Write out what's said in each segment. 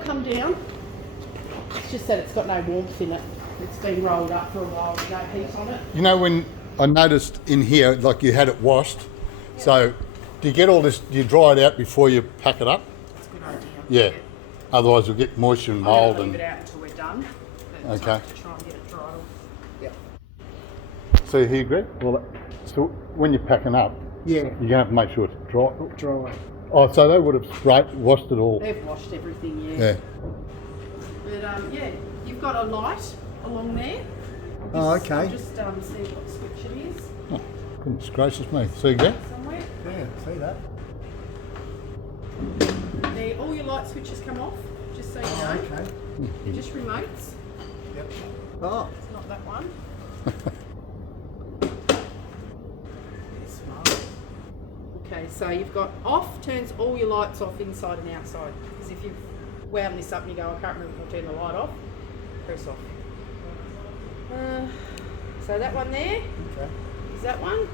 Come down. It's just that it's got no warmth in it. It's been rolled up for a while with no heat on it. You know, when I noticed in here, like you had it washed, so do you get all this, do you dry it out before you pack it up? It's a good idea. Yeah. Otherwise we'll get moisture and mould Leave and... it out until we're done. But Okay. to try and get it dried off. Yep. So here, Greg, well, so when you're packing up, Yeah. you're going to have to make sure it's dry. Dry. Oh, so they would have washed it all. They've washed everything, Yeah. But yeah, you've got a light along there. Oh, okay. I'll just see what switch it is Oh, goodness gracious me. See, Greg? somewhere. Yeah, see that? There, all your light switches come off, just so you know. Okay. They're just remotes. Yep. Oh. It's not that one. This one. Okay, so you've got off, turns all your lights off inside and outside. Because if you've wound this up and you go, I can't remember if I turn the light off, press off. So that one there Okay. is that one.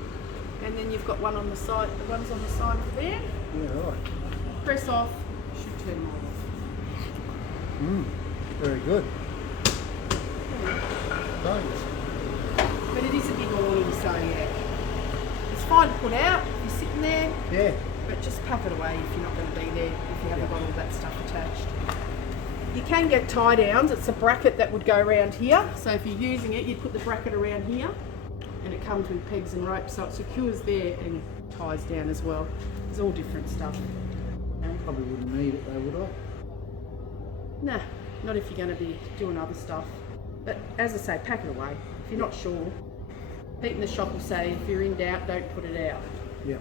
And then you've got one on the side, the one's on the side of there. Yeah, right. Press off, should turn the light off. Very good. Thanks. But it is a big awning, so yeah. It's fine to put out if you're sitting there, Yeah. but just pack it away if you're not going to be there, if you haven't got all that stuff attached. You can get tie downs. It's a bracket that would go around here. So if you're using it, you'd put the bracket around here, and it comes with pegs and ropes, so it secures there and ties down as well. It's all different stuff. Probably wouldn't need it though, would I? Nah, not if you're going to be doing other stuff. But as I say, pack it away. If you're not sure, people in the shop will say, if you're in doubt, don't put it out. Yep.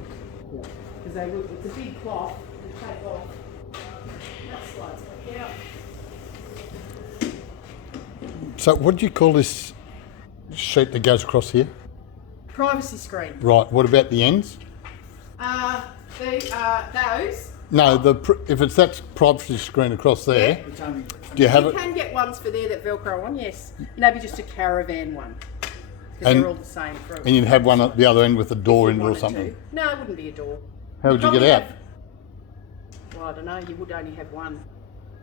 Yeah. Because they will, it's a big cloth to take off. That slides back out. So what do you call this sheet that goes across here? Privacy screen. Right, what about the ends? Those. No, if it's that privacy screen across there, It's only. do you have You it? can get ones for there that Velcro on, yes. Maybe just a caravan one. Because And- they're all the same. For And you'd have one at the other end with a door in it or wanted to. something. No, it wouldn't be a door. How would you get Probably out? Well, I don't know. You would only have one.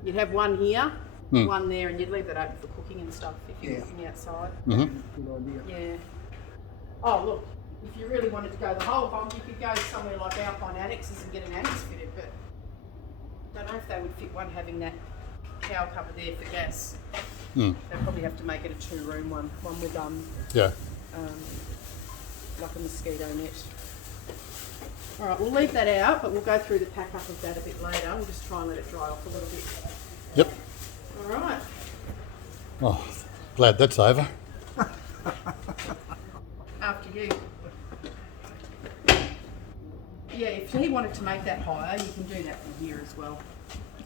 You'd have one here, one there, and you'd leave that open for cooking and stuff if you're Yeah. looking outside. Hmm. Good idea. Yeah. Oh, look. If you really wanted to go the whole hog, you could go somewhere like Alpine Annexes and get an annex fitted, but I don't know if they would fit one having that cow cover there for gas. They'd probably have to make it a two-room one with Yeah. like a mosquito net. All right, we'll leave that out, but we'll go through the pack up of that a bit later. We'll just try and let it dry off a little bit. Yep. All right. Oh, glad that's over. After you. Yeah, if he wanted to make that higher, you can do that from here as well.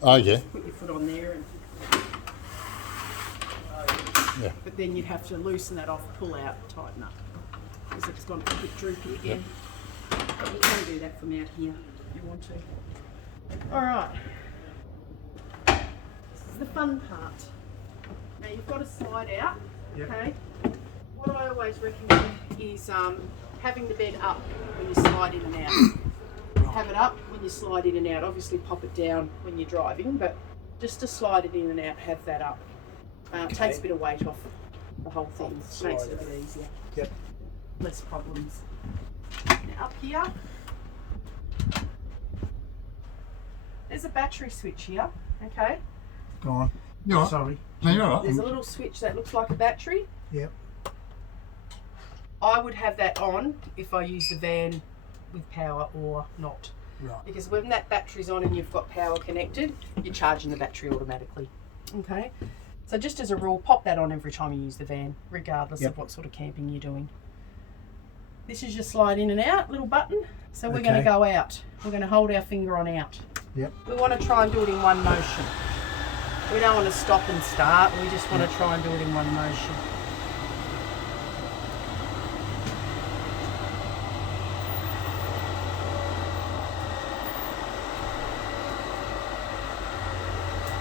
Oh, yeah. Put your foot on there, and Yeah. but then you'd have to loosen that off, pull out, tighten up, because it's gone a bit droopy again. But you can do that from out here if you want to. All right. This is the fun part. Now you've got to slide out. Yep. Okay. What I always recommend is having the bed up when you slide in and out. Have it up when you slide in and out. Obviously pop it down when you're driving, but just to slide it in and out, have that up. It takes a bit of weight off the whole thing. Makes it a bit easier. Yep. Less problems. Now up here, there's a battery switch here. Okay. Go on. You're all right. Sorry. No, you're all There's a right. little switch that looks like a battery. Yep. I would have that on if I use the van with power or not. Right. Because when that battery's on and you've got power connected, you're charging the battery automatically. Okay? So just as a rule, pop that on every time you use the van, regardless Yep. of what sort of camping you're doing. This is your slide in and out little button. So we're going to Okay. go out. We're going to hold our finger on out. Yep. We want to try and do it in one motion. We don't want to stop and start. We just want to try and do it in one motion.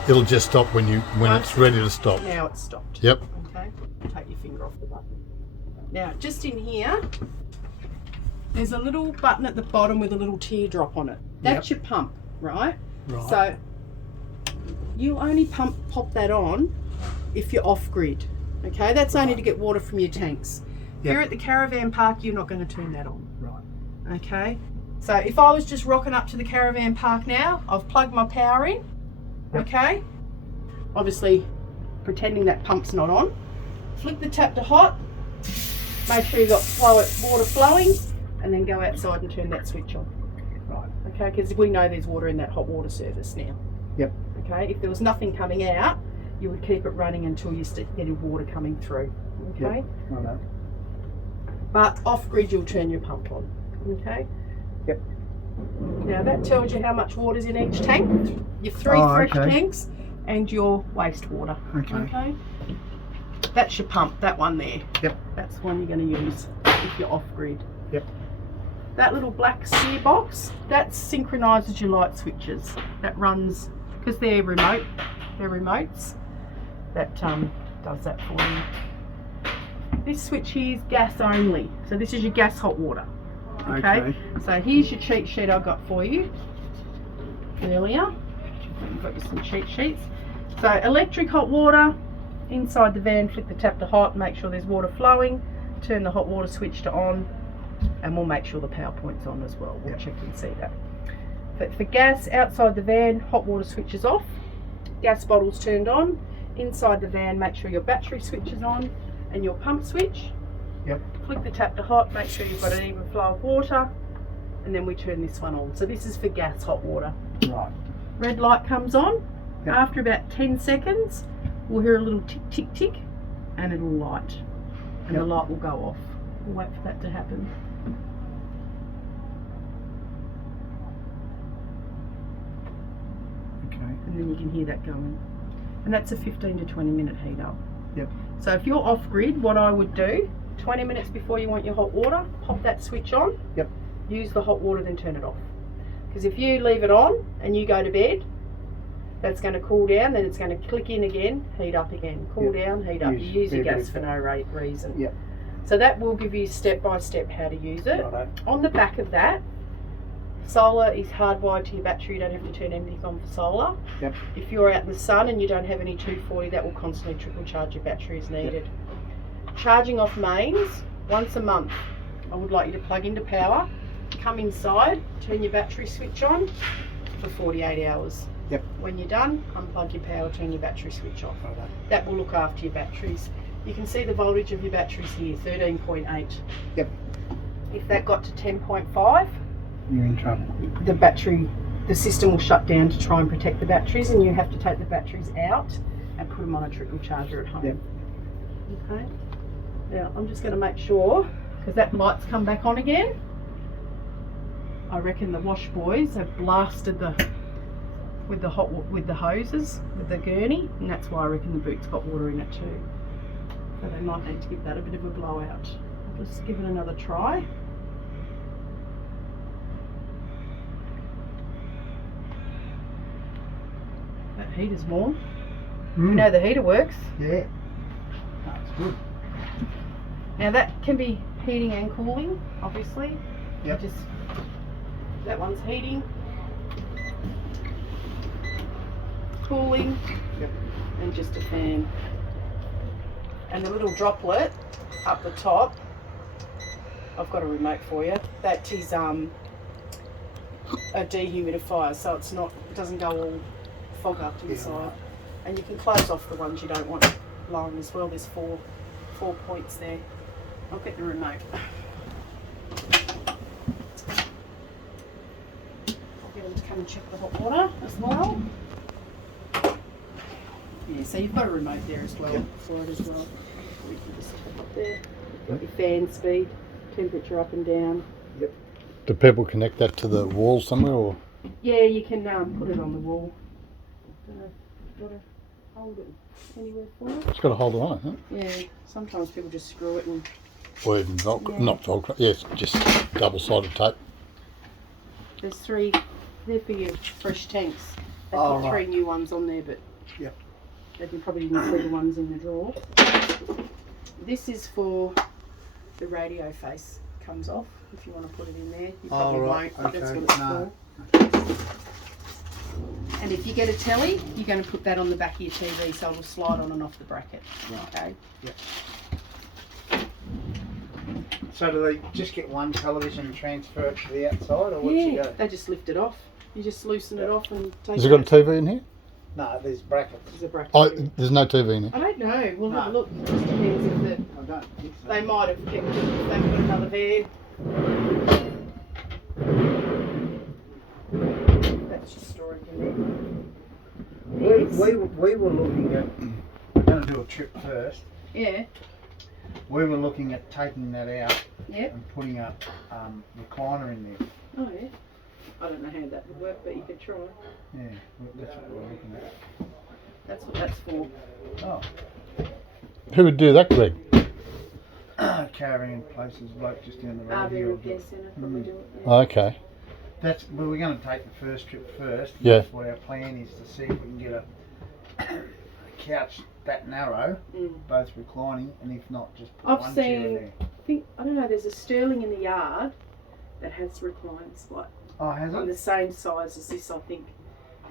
It'll just stop when it's ready to stop. Now it's stopped. Yep. Okay, take your finger off the button. Now, just in here, there's a little button at the bottom with a little teardrop on it. That's your pump, right? Right. So you only pop that on if you're off grid. Okay, that's only to get water from your tanks. If Yep. you're at the caravan park, you're not going to turn that on. Right. Okay, so if I was just rocking up to the caravan park now, I've plugged my power in. Yep. Okay, obviously pretending that pump's not on. Flick the tap to hot. Make sure you've got water flowing, and then go outside and turn that switch on. Right. Okay, because we know there's water in that hot water service now. Yep. Okay, if there was nothing coming out, you would keep it running until you start getting water coming through. Okay, Yep. Right. but off grid you'll turn your pump on. Okay. Yep. Now that tells you how much water's in each tank. Your three fresh okay. tanks and your wastewater. Okay. Okay. That's your pump, that one there. Yep. That's the one you're going to use if you're off grid. Yep. That little black steer box, that synchronises your light switches. That runs, because they're remote, they're remotes, that does that for you. This switch here is gas only, so this is your gas hot water. Okay. So here's your cheat sheet I got for you earlier. I've got you some cheat sheets. So electric hot water, inside the van, flick the tap to hot, make sure there's water flowing, turn the hot water switch to on, and we'll make sure the power point's on as well. We'll check and see that. But for gas, outside the van, hot water switch is off, gas bottle's turned on. Inside the van, make sure your battery switch is on and your pump switch. Yep. Flick the tap to hot, make sure you've got an even flow of water, and then we turn this one on. So this is for gas hot water. Right. Red light comes on. Yep. After about 10 seconds, we'll hear a little tick, tick, tick, and it'll light. And the Yep. light will go off. We'll wait for that to happen. Okay. And then you can hear that going. And that's a 15 to 20 minute heat up. Yep. So if you're off grid, what I would do, 20 minutes before you want your hot water, pop that switch on. Yep. Use the hot water, then turn it off. Because if you leave it on and you go to bed, that's going to cool down, then it's going to click in again, heat up again, cool Yep. down, heat up. You use your Very gas for no reason. Yep. So that will give you step by step how to use it. Righto. On the back of that, solar is hardwired to your battery. You don't have to turn anything on for solar. Yep. If you're out in the sun and you don't have any 240, that will constantly trickle charge your battery as needed. Charging off mains once a month. I would like you to plug into power, come inside, turn your battery switch on for 48 hours. Yep. When you're done, unplug your power, turn your battery switch off. Righto. That will look after your batteries. You can see the voltage of your batteries here, 13.8. Yep. If that got to 10.5, You're in trouble. the system will shut down to try and protect the batteries, and you have to take the batteries out and put them on a trickle charger at home. Yep. Okay. Now I'm just going to make sure, because that light's come back on again. I reckon the wash boys have blasted with the hoses with the gurney, and that's why I reckon the boot's got water in it too. So they might need to give that a bit of a blowout. I'll just give it another try. That heater's warm. You know the heater works. Yeah. That's good. Now that can be heating and cooling, obviously. Yep. That one's heating, cooling, Yep. and just a fan. And the little droplet up the top, I've got a remote for you. That is a dehumidifier, so it doesn't go all fog up inside. And you can close off the ones you don't want blowing as well. There's four points there. I'll get the remote. I'll get them to come and check the hot water as well. Yeah, so you've got a remote there as well, for it as well. We can just tap up there. You've got your fan speed, temperature up and down. Yep. Do people connect that to the wall somewhere, or? Yeah, you can put it on the wall. Don't know if you've got to hold it anywhere for it. It's got a holder on it, huh? Yeah, sometimes people just screw it and Or even not Velcro. Yes, just double-sided tape. there's three. They're for your fresh tanks. They Oh, put three right. new ones on there, but Yep. you probably didn't see the ones in the drawer. This is for the radio face. Comes off if you want to put it in there. You probably right. won't, but that's Okay. what it's No. for. And if you get a telly, you're going to put that on the back of your TV so it'll slide on and off the bracket. Right. Okay. So do they just get one television and transfer it to the outside, or what's it Yeah, go? they just lift it off. You just loosen it off and take Has it got a TV in here? No, there's brackets. There's a bracket. Oh, there's no TV in here. I don't know. We'll have a No. look. It just depends if I don't think so. they might have kept it. If they've got another van. That's just storage in there. Yes. We were looking at, we're going to do a trip first. Yeah. We were looking at taking that out Yep. and putting a recliner in there. Oh yeah. I don't know how that would work, but you could try. Yeah, that's what we're looking at. That's what that's for. Oh, Who would do that, Greg? carrying places, bloke just down the road here. RV will do Repair it. Centre probably do it. Yeah. Okay. Well, we're going to take the first trip first. Yeah. That's what our plan is, to see if we can get a couch that narrow, Mm. both reclining, and if not, just put I've one chair in seen- there. I think I don't know. There's a Sterling in the yard that has reclines like Oh, has the it? same size as this. I think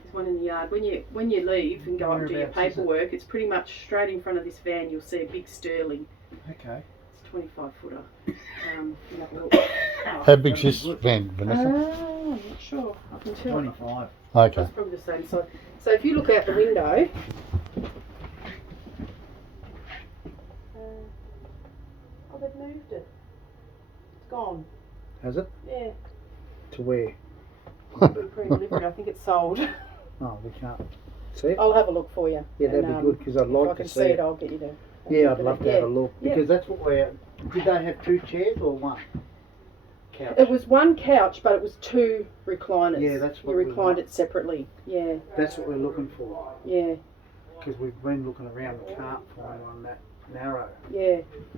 there's one in the yard. When you leave and go up and do your Whereabouts is it? paperwork, it's pretty much straight in front of this van. You'll see a big Sterling. Okay. It's 25 footer. You have a look. How big's this van, Vanessa? I'm not sure. I can tell. 25. Okay. It's probably the same size. So if you look out the window. Oh, they've moved it. It's gone. Has it? Yeah. To where? Pre-delivery. I think it's sold. Oh, we can't see it. I'll have a look for you. Yeah, that'd and, be good, because I'd If like I to can see see it. it, I'll get you to. Yeah, I'd love to have a look, Yeah. because that's what we're. Did they have two chairs or one? Couch. It was one couch, but it was two recliners. Yeah, that's what you we reclined want. it separately. Yeah, That's what we're looking for, yeah, because we've been looking around, we can't find one that narrow. yeah.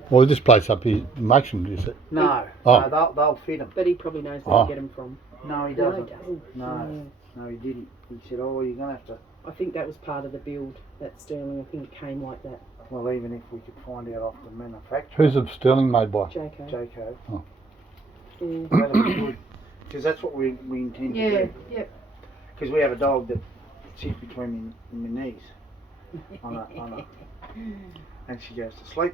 Well, this place up here, Mason, is it? No, Oh. no, they'll fit them. But he probably knows where Oh. to get them from. No, he No, doesn't. he doesn't. No. No, he didn't. He said, "Oh, you're gonna have to." I think that was part of the build. That Sterling, I think it came like that. Well, even if we could find out off the manufacturer, Who's the Sterling made by? Jayco. Jayco, Yeah. that'll be good, because that's what we intend to Yeah. do. Yep. Because we have a dog that sits between my knees, on a, and she goes to sleep